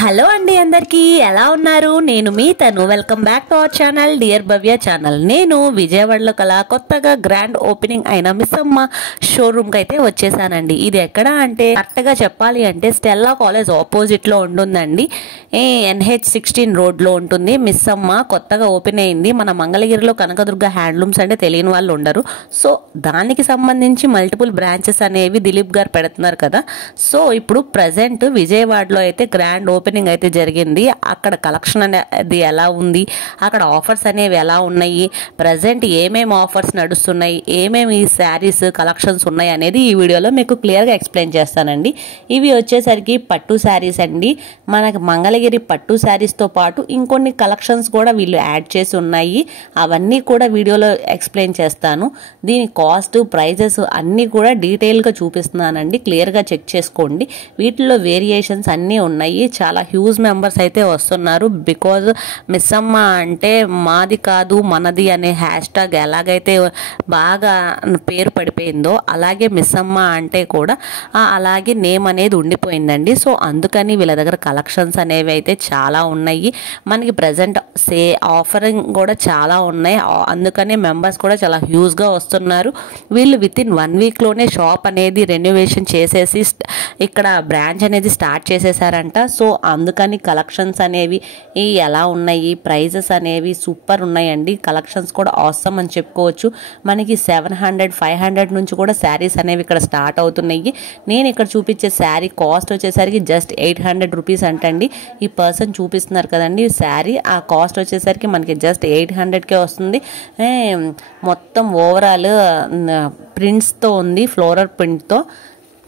Hello అండి, అందరికీ ఎలా ఉన్నారు? నేను మీ తను. Welcome back to our channel dear Bhavya channel. నేను విజయవాడలో కొత్తగా గ్రాండ్ ఓపెనింగ్ అయిన మిస్సమ్మ షోరూమ్కి అయితే వచ్చేసానండి. ఇది ఎక్కడ అంటే కరెక్ట్గా చెప్పాలి అంటే స్టెల్లా కాలేజ్ ఆపోజిట్లో ఉంటుందండి. NH16 రోడ్లో ఉంటుంది. మిస్సమ్మ కొత్తగా ఓపెన్ అయింది. మన మంగళగిరిలో కనకదుర్గ హ్యాండ్లూమ్స్ అంటే తెలియని వాళ్ళు ఉండరు. సో దానికి సంబంధించి మల్టిపుల్ బ్రాంచెస్ అనేవి దిలీప్ గారు పెడుతున్నారు కదా. సో ఇప్పుడు ప్రజెంట్ విజయవాడలో అయితే గ్రాండ్ ఓపెనింగ్ అయితే జరిగింది. అక్కడ కలెక్షన్ అనేది ఎలా ఉంది, అక్కడ ఆఫర్స్ అనేవి ఎలా ఉన్నాయి, ప్రజెంట్ ఏమేమి ఆఫర్స్ నడుస్తున్నాయి, ఏమేమి శారీస్ కలెక్షన్స్ ఉన్నాయి అనేది ఈ వీడియోలో మీకు క్లియర్గా ఎక్స్ప్లెయిన్ చేస్తానండి. ఇవి వచ్చేసరికి పట్టు శారీస్ అండి. మనకి మంగళగిరి పట్టు శారీస్తో పాటు ఇంకొన్ని కలెక్షన్స్ కూడా వీళ్ళు యాడ్ చేసి ఉన్నాయి. అవన్నీ కూడా వీడియోలో ఎక్స్ప్లెయిన్ చేస్తాను. దీని కాస్ట్, ప్రైజెస్ అన్నీ కూడా డీటెయిల్గా చూపిస్తున్నానండి. క్లియర్గా చెక్ చేసుకోండి. వీటిలో వేరియేషన్స్ అన్నీ ఉన్నాయి. చాలా హ్యూజ్ మెంబర్స్ అయితే వస్తున్నారు. బికాజ్ మిస్సమ్మ అంటే మాది కాదు మనది అనే హ్యాష్ ట్యాగ్ ఎలాగైతే బాగా పేరు పడిపోయిందో అలాగే మిస్సమ్మ అంటే కూడా అలాగే నేమ్ అనేది ఉండిపోయిందండి. సో అందుకని వీళ్ళ దగ్గర కలెక్షన్స్ అనేవి అయితే చాలా ఉన్నాయి. మనకి ప్రజెంట్ ఆఫరింగ్ కూడా చాలా ఉన్నాయి. అందుకనే మెంబర్స్ కూడా చాలా హ్యూజ్గా వస్తున్నారు. వీళ్ళు వితిన్ 1 వీక్లోనే షాప్ అనేది రెన్యువేషన్ చేసేసి ఇక్కడ బ్రాంచ్ అనేది స్టార్ట్ చేసేసారంట. సో అందుకని కలెక్షన్స్ అనేవి ఎలా ఉన్నాయి, ప్రైజెస్ అనేవి సూపర్ ఉన్నాయండి. కలెక్షన్స్ కూడా ఆసమ్ అని చెప్పుకోవచ్చు. మనకి 700, 500 నుంచి కూడా శారీస్ అనేవి ఇక్కడ స్టార్ట్ అవుతున్నాయి. నేను ఇక్కడ చూపించే శారీ కాస్ట్ వచ్చేసరికి జస్ట్ 800 రూపీస్ అంటండి. ఈ పర్సన్ చూపిస్తున్నారు కదండి శారీ, ఆ కాస్ట్ వచ్చేసరికి మనకి జస్ట్ 800కే వస్తుంది. మొత్తం ఓవరాల్ ప్రింట్స్తో ఉంది, ఫ్లోరల్ ప్రింట్తో.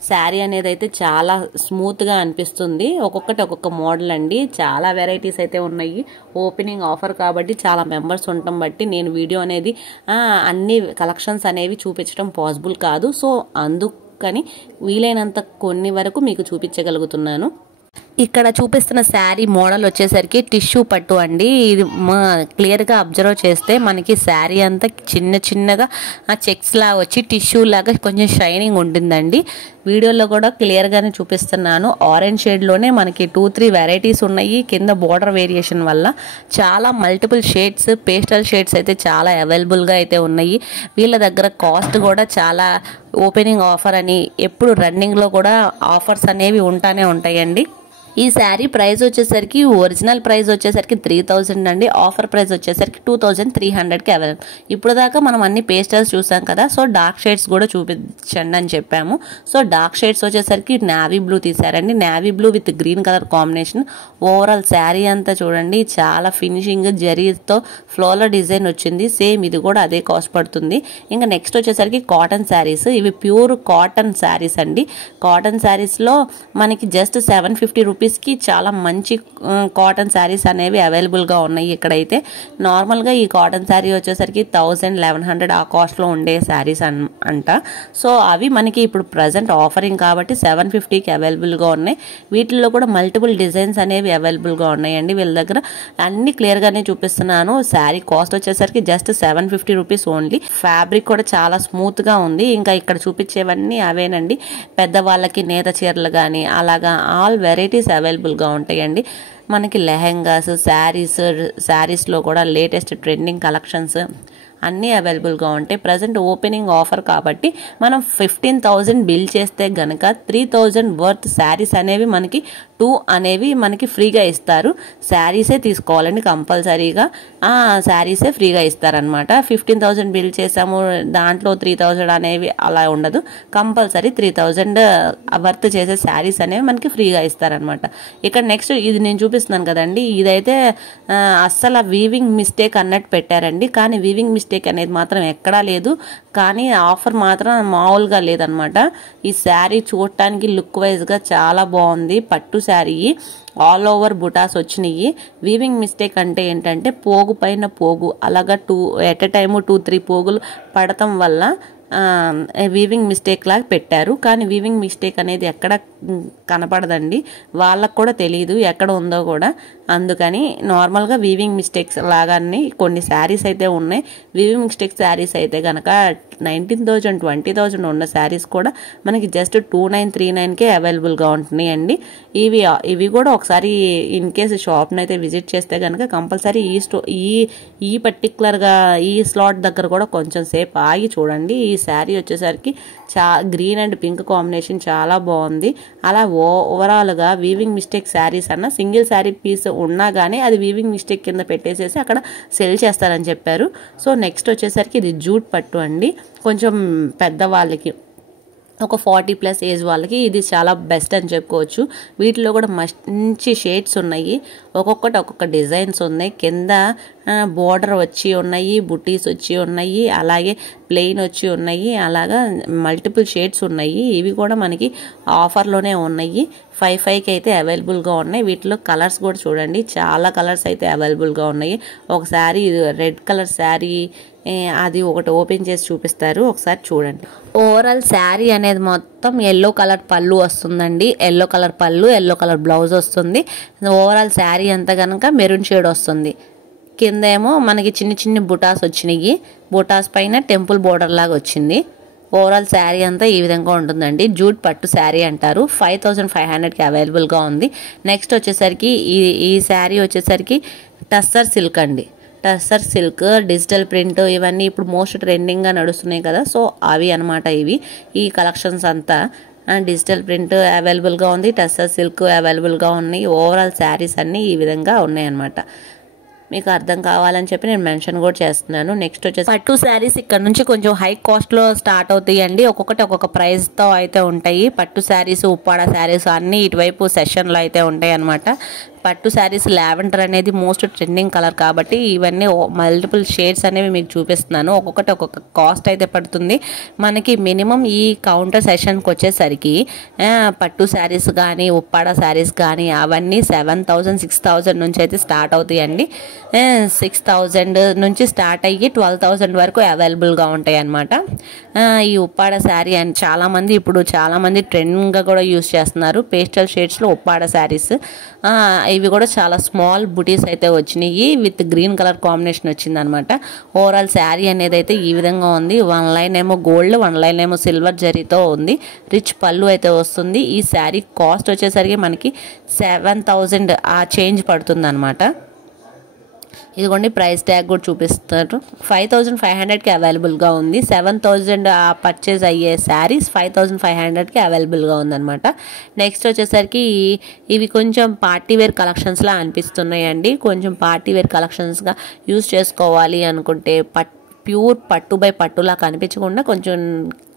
శారీ అనేది అయితే చాలా స్మూత్గా అనిపిస్తుంది. ఒక్కొక్కటి ఒక్కొక్క మోడల్ అండి. చాలా వెరైటీస్ అయితే ఉన్నాయి. ఓపెనింగ్ ఆఫర్ కాబట్టి చాలా మెంబర్స్ ఉండటం బట్టి నేను వీడియో అనేది అన్ని కలెక్షన్స్ అనేవి చూపించడం పాసిబుల్ కాదు. సో అందుకని వీలైనంత కొన్ని వరకు మీకు చూపించగలుగుతున్నాను. ఇక్కడ చూపిస్తున్న శారీ మోడల్ వచ్చేసరికి టిష్యూ పట్టు అండి. ఇది క్లియర్గా అబ్జర్వ్ చేస్తే మనకి శారీ అంతా చిన్నగా చెక్స్ లా వచ్చి టిష్యూ లాగా కొంచెం షైనింగ్ ఉంటుందండి. వీడియోలో కూడా క్లియర్గానే చూపిస్తున్నాను. ఆరెంజ్ షేడ్లోనే మనకి 2-3 వెరైటీస్ ఉన్నాయి. కింద బోర్డర్ వేరియేషన్ వల్ల చాలా మల్టిపుల్ షేడ్స్, పేస్టల్ షేడ్స్ అయితే చాలా అవైలబుల్గా అయితే ఉన్నాయి. వీళ్ళ దగ్గర కాస్ట్ కూడా చాలా ఓపెనింగ్ ఆఫర్ అని ఎప్పుడు రన్నింగ్లో కూడా ఆఫర్స్ అనేవి ఉంటానే ఉంటాయండి. ఈ శారీ ప్రైస్ వచ్చేసరికి ఒరిజినల్ ప్రైస్ వచ్చేసరికి 3000 అండి. ఆఫర్ ప్రైస్ వచ్చేసరికి 2300కి అవైలబుల్. ఇప్పుడు దాకా మనం అన్ని పేస్టల్స్ చూసాం కదా. సో డార్క్ షేడ్స్ కూడా చూపించండి అని చెప్పాము. సో డార్క్ షేడ్స్ వచ్చేసరికి నావీ బ్లూ తీసారండి. Navy blue with green colour combination. Overall sari అంతా చూడండి చాలా ఫినిషింగ్ జరీతో ఫ్లోరల్ డిజైన్ వచ్చింది. సేమ్ ఇది కూడా అదే కాస్ట్ పడుతుంది. ఇంకా నెక్స్ట్ వచ్చేసరికి కాటన్ శారీస్. ఇవి ప్యూర్ కాటన్ శారీస్ అండి. కాటన్ శారీస్లో మనకి జస్ట్ 750 రూపీస్కి చాలా మంచి కాటన్ శారీస్ అనేవి అవైలబుల్గా ఉన్నాయి. ఇక్కడైతే నార్మల్గా ఈ కాటన్ శారీ వచ్చేసరికి 1000-1100 ఆ కాస్ట్లో ఉండే శారీస్ అంట. సో అవి మనకి ఇప్పుడు ప్రజెంట్ ఆఫరింగ్ కాబట్టి 750కి అవైలబుల్గా ఉన్నాయి. వీటిల్లో కూడా మల్టిపుల్ డిజైన్స్ అనేవి అవైలబుల్గా ఉన్నాయండి. వీళ్ళ దగ్గర అన్ని క్లియర్గానే చూపిస్తున్నాను. శారీ కాస్ట్ వచ్చేసరికి జస్ట్ 750 రూపీస్ ఓన్లీ. ఫ్యాబ్రిక్ కూడా చాలా స్మూత్గా ఉంది. ఇంకా ఇక్కడ చూపించేవన్నీ అవేనండి. పెద్దవాళ్ళకి నేత చీరలు కానీ అలాగా ఆల్ వెరైటీస్ అవైలబుల్గా ఉంటాయండి. మనకి లెహెంగాస్, శారీస్లో కూడా లేటెస్ట్ ట్రెండింగ్ కలెక్షన్స్ అన్నీ అవైలబుల్గా ఉంటాయి. ప్రజెంట్ ఓపెనింగ్ ఆఫర్ కాబట్టి మనం 15,000 బిల్ చేస్తే గనక 3000 వర్త్ శారీస్ అనేవి మనకి 2 అనేవి మనకి ఫ్రీగా ఇస్తారు. శారీసే తీసుకోవాలండి కంపల్సరీగా. శారీసే ఫ్రీగా ఇస్తారనమాట. 15,000 బిల్ చేసాము దాంట్లో 3000 అనేవి అలా ఉండదు. కంపల్సరీ 3000 వర్త్ చేసే శారీస్ అనేవి మనకి ఫ్రీగా ఇస్తారనమాట. ఇక్కడ నెక్స్ట్ ఇది నేను చూపిస్తున్నాను కదండి. ఇదైతే అస్సలు వీవింగ్ మిస్టేక్ అన్నట్టు పెట్టారండి. కానీ వీవింగ్ మిస్టేక్ అనేది మాత్రం ఎక్కడా లేదు. కానీ ఆఫర్ మాత్రం మామూలుగా లేదనమాట. ఈ శారీ చూడటానికి లుక్ వైజ్గా చాలా బాగుంది. పట్టు శారీ ఆల్ ఓవర్ బుటాస్ వచ్చినాయి. వీవింగ్ మిస్టేక్ అంటే ఏంటంటే పోగు పైన పోగు అలాగా 2 ఎట్ ఎ టైము 2-3 పోగులు పడటం వల్ల వీవింగ్ మిస్టేక్ లాగా పెట్టారు. కానీ వీవింగ్ మిస్టేక్ అనేది ఎక్కడ కనపడదండి. వాళ్ళకు కూడా తెలియదు ఎక్కడ ఉందో కూడా. అందుకని నార్మల్గా వీవింగ్ మిస్టేక్స్ లాగానే కొన్ని శారీస్ అయితే ఉన్నాయి. వీవింగ్ మిస్టేక్ శారీస్ అయితే కనుక 19,000 20,000 ఉన్న శారీస్ కూడా మనకి జస్ట్ 2939కే అవైలబుల్గా ఉంటున్నాయి అండి. ఇవి కూడా ఒకసారి ఇన్ కేసు షాప్ని అయితే విజిట్ చేస్తే కనుక కంపల్సరీ ఈ పర్టికులర్గా ఈ స్లాట్ దగ్గర కూడా కొంచెం సేపు ఆగి చూడండి. ఈ శారీ వచ్చేసరికి గ్రీన్ అండ్ పింక్ కాంబినేషన్ చాలా బాగుంది. అలా ఓవరాల్గా వీవింగ్ మిస్టేక్ శారీస్ అన్న సింగిల్ శారీ పీస్ ఉన్నా కానీ అది వీవింగ్ మిస్టేక్ కింద పెట్టేసేసి అక్కడ సెల్ చేస్తారని చెప్పారు. సో నెక్స్ట్ వచ్చేసరికి ఇది జూట్ పట్టు అండి. కొంచెం పెద్దవాళ్ళకి ఒక 40+ ఏజ్ వాళ్ళకి ఇది చాలా బెస్ట్ అని చెప్పుకోవచ్చు. వీటిలో కూడా మంచి షేడ్స్ ఉన్నాయి. ఒక్కొక్క డిజైన్స్ ఉన్నాయి. కింద బోర్డర్ వచ్చి ఉన్నాయి, బుటీస్ వచ్చి ఉన్నాయి, అలాగే ప్లెయిన్ వచ్చి ఉన్నాయి, అలాగా మల్టిపుల్ షేడ్స్ ఉన్నాయి. ఇవి కూడా మనకి ఆఫర్లోనే ఉన్నాయి. 5,500కి అయితే అవైలబుల్గా ఉన్నాయి. వీటిలో కలర్స్ కూడా చూడండి, చాలా కలర్స్ అయితే అవైలబుల్గా ఉన్నాయి. ఒక శారీ రెడ్ కలర్ శారీ అది ఒకటి ఓపెన్ చేసి చూపిస్తారు, ఒకసారి చూడండి. ఓవరాల్ శారీ అనేది మొత్తం ఎల్లో కలర్ పళ్ళు వస్తుందండి. ఎల్లో కలర్ పళ్ళు, ఎల్లో కలర్ బ్లౌజ్ వస్తుంది. ఓవరాల్ శారీ అంతా కనుక మెరూన్ షేడ్ వస్తుంది. కింద ఏమో మనకి చిన్న బుటాస్ వచ్చినాయి. బుటాస్ పైన టెంపుల్ బోర్డర్ లాగా వచ్చింది. ఓవరాల్ శారీ అంతా ఈ విధంగా ఉంటుందండి. జూట్ పట్టు శారీ అంటారు. 5,500కి అవైలబుల్గా ఉంది. నెక్స్ట్ వచ్చేసరికి ఈ శారీ వచ్చేసరికి టస్సర్ సిల్క్ అండి. టస్సర్ సిల్క్, డిజిటల్ ప్రింట్ ఇవన్నీ ఇప్పుడు మోస్ట్ ట్రెండింగ్గా నడుస్తున్నాయి కదా. సో అవి అనమాట ఇవి. ఈ కలెక్షన్స్ అంతా డిజిటల్ ప్రింట్ అవైలబుల్గా ఉంది, టస్సర్ సిల్క్ అవైలబుల్గా ఉన్నాయి. ఓవరాల్ శారీస్ అన్నీ ఈ విధంగా ఉన్నాయి అన్నమాట. మీకు అర్థం కావాలని చెప్పి నేను మెన్షన్ కూడా చేస్తున్నాను. నెక్స్ట్ వచ్చేసి పట్టు శారీస్ ఇక్కడ నుంచి కొంచెం హై కాస్ట్లో స్టార్ట్ అవుతాయి అండి. ఒక్కొక్కటి ఒక్కొక్క ప్రైస్తో అయితే ఉంటాయి. పట్టు శారీస్, ఉప్పాడ శారీస్ అన్నీ ఇటువైపు సెషన్లో అయితే ఉంటాయి అన్నమాట. పట్టు శారీస్ లావెండర్ అనేది మోస్ట్ ట్రెండింగ్ కలర్ కాబట్టి ఇవన్నీ మల్టిపుల్ షేడ్స్ అనేవి మీకు చూపిస్తున్నాను. ఒక్కొక్కటి ఒక్కొక్క కాస్ట్ అయితే పడుతుంది మనకి. మినిమం ఈ కౌంటర్ సెషన్కి వచ్చేసరికి పట్టు శారీస్ కానీ, ఉప్పాడ శారీస్ కానీ అవన్నీ 7,000 6,000 నుంచి అయితే స్టార్ట్ అవుతాయండి. 6,000 నుంచి స్టార్ట్ అయ్యి 12,000 వరకు అవైలబుల్గా ఉంటాయి అన్నమాట. ఈ ఉప్పాడ శారీ అని చాలామంది ట్రెండింగ్గా కూడా యూజ్ చేస్తున్నారు. పేస్టల్ షేడ్స్లో ఉప్పాడ శారీస్ ఇవి కూడా చాలా స్మాల్ బుటీస్ అయితే వచ్చినాయి. విత్ గ్రీన్ కలర్ కాంబినేషన్ వచ్చింది అనమాట. ఓవరాల్ శారీ అనేది అయితే ఈ విధంగా ఉంది. 1 లైన్ ఏమో గోల్డ్, 1 లైన్ ఏమో సిల్వర్ జరీతో ఉంది. రిచ్ పళ్ళు అయితే వస్తుంది. ఈ శారీ కాస్ట్ వచ్చేసరికి మనకి 7,000 ఆ చేంజ్ పడుతుంది అనమాట. ఇదిగోండి ప్రైస్ ట్యాగ్ కూడా చూపిస్తారు. 5,500కి అవైలబుల్గా ఉంది. 7,000 పర్చేజ్ అయ్యే శారీస్ 5,500కి అవైలబుల్గా ఉందన్నమాట. నెక్స్ట్ వచ్చేసరికి ఇవి కొంచెం పార్టీవేర్ కలెక్షన్స్లా అనిపిస్తున్నాయండి. కొంచెం పార్టీవేర్ కలెక్షన్స్గా యూజ్ చేసుకోవాలి అనుకుంటే ప్యూర్ పట్టు బై పట్టులా కనిపించకుండా కొంచెం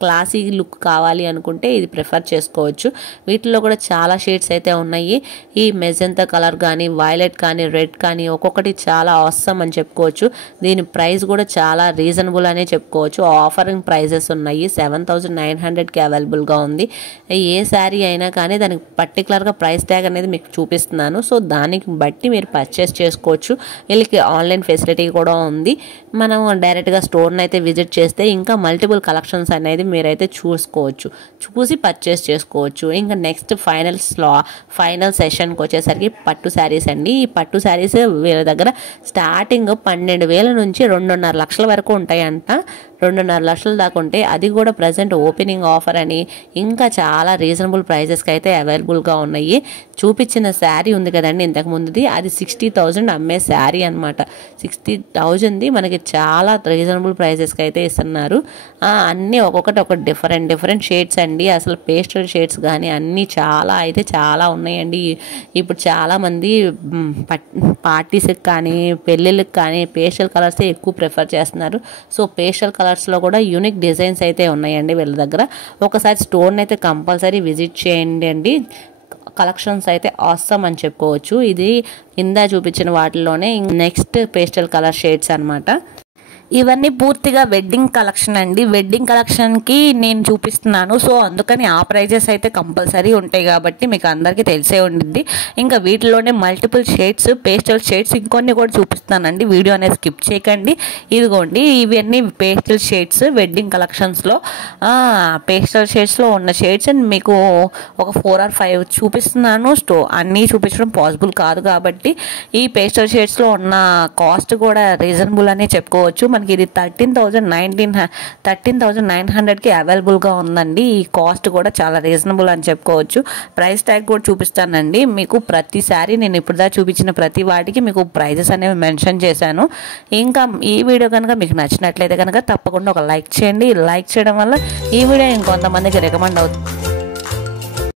క్లాసీ లుక్ కావాలి అనుకుంటే ఇది ప్రిఫర్ చేసుకోవచ్చు. వీటిలో కూడా చాలా షేడ్స్ అయితే ఉన్నాయి. ఈ మెజెంతా కలర్ కానీ, వైలెట్ కానీ, రెడ్ కానీ ఒక్కొక్కటి చాలా ఆసమ్ అని చెప్పుకోవచ్చు. దీని ప్రైస్ కూడా చాలా రీజనబుల్ అనే చెప్పుకోవచ్చు. ఆఫరింగ్ ప్రైజెస్ ఉన్నాయి. 7,900కి అవైలబుల్గా ఉంది. ఏ శారీ అయినా కానీ దానికి పర్టికులర్గా ప్రైస్ ట్యాగ్ అనేది మీకు చూపిస్తున్నాను. సో దానికి బట్టి మీరు పర్చేస్ చేసుకోవచ్చు. వీళ్ళకి ఆన్లైన్ ఫెసిలిటీ కూడా ఉంది. మనం డైరెక్ట్గా స్టోర్ని అయితే విజిట్ చేస్తే ఇంకా మల్టిపుల్ కలెక్షన్స్ అనేది మీరైతే చూసి పర్చేస్ చేసుకోవచ్చు. ఇంకా నెక్స్ట్ ఫైనల్ సెషన్కి వచ్చేసరికి పట్టు శారీస్ అండి. ఈ పట్టు శారీస్ వీళ్ళ దగ్గర స్టార్టింగ్ 12,000 నుంచి 2.5 లక్షల వరకు ఉంటాయంట. 2.5 లక్షల దాకా ఉంటాయి. అది కూడా ప్రజెంట్ ఓపెనింగ్ ఆఫర్ అని ఇంకా చాలా రీజనబుల్ ప్రైజెస్కి అయితే అవైలబుల్గా ఉన్నాయి. చూపించిన శారీ ఉంది కదండి ఇంతకు ముందుది, అది 60,000 అమ్మే శారీ అనమాట. 60,000ది మనకి చాలా రీజనబుల్ ప్రైజెస్కి అయితే ఇస్తున్నారు. అన్నీ ఒక్కొక్కటి ఒక డిఫరెంట్ షేడ్స్ అండి. అసలు పేస్టల్ షేడ్స్ కానీ అన్నీ చాలా ఉన్నాయండి. ఇప్పుడు చాలామంది పార్టీస్కి కానీ, పెళ్ళిళ్ళకి కానీ పేస్టల్ కలర్సే ఎక్కువ ప్రిఫర్ చేస్తున్నారు. సో పేస్టల్ కలర్స్లో కూడా యూనిక్ డిజైన్స్ అయితే ఉన్నాయండి వీళ్ళ దగ్గర. ఒకసారి స్టోర్ని అయితే కంపల్సరీ విజిట్ చేయండి అండి. కలెక్షన్స్ అయితే ఆసమ్ అని చెప్పుకోవచ్చు. ఇది ఇందా చూపించిన వాటిలోనే నెక్స్ట్ పేస్టల్ కలర్ షేడ్స్ అనమాట. ఇవన్నీ పూర్తిగా వెడ్డింగ్ కలెక్షన్ అండి. వెడ్డింగ్ కలెక్షన్కి నేను చూపిస్తున్నాను. సో అందుకని ఆ ప్రైజెస్ అయితే కంపల్సరీ ఉంటాయి కాబట్టి మీకు అందరికీ తెలిసే ఉండిద్ది. ఇంకా వీటిలోనే మల్టిపుల్ షేడ్స్, పేస్టల్ షేడ్స్ ఇంకొన్ని కూడా చూపిస్తానండి. వీడియో అనేది స్కిప్ చేయకండి. ఇదిగోండి ఇవన్నీ పేస్టల్ షేడ్స్ వెడ్డింగ్ కలెక్షన్స్లో. పేస్టల్ షేడ్స్లో ఉన్న షేడ్స్ మీకు ఒక 4 or 5 చూపిస్తున్నాను. అన్నీ చూపించడం పాసిబుల్ కాదు కాబట్టి ఈ పేస్టల్ షేడ్స్లో ఉన్న కాస్ట్ కూడా రీజనబుల్ అనే చెప్పుకోవచ్చు. మనకి ఇది 13,900కి అవైలబుల్గా ఉందండి. ఈ కాస్ట్ కూడా చాలా రీజనబుల్ అని చెప్పుకోవచ్చు. ప్రైస్ ట్యాగ్ కూడా చూపిస్తానండి మీకు. ప్రతిసారి నేను ఇప్పుడుదా చూపించిన ప్రతి వాటికి మీకు ప్రైజెస్ అనేవి మెన్షన్ చేశాను. ఇంకా ఈ వీడియో కనుక మీకు నచ్చినట్లయితే కనుక తప్పకుండా ఒక లైక్ చేయండి. లైక్ చేయడం వల్ల ఈ వీడియో ఇంకొంతమందికి రికమెండ్ అవుతుంది.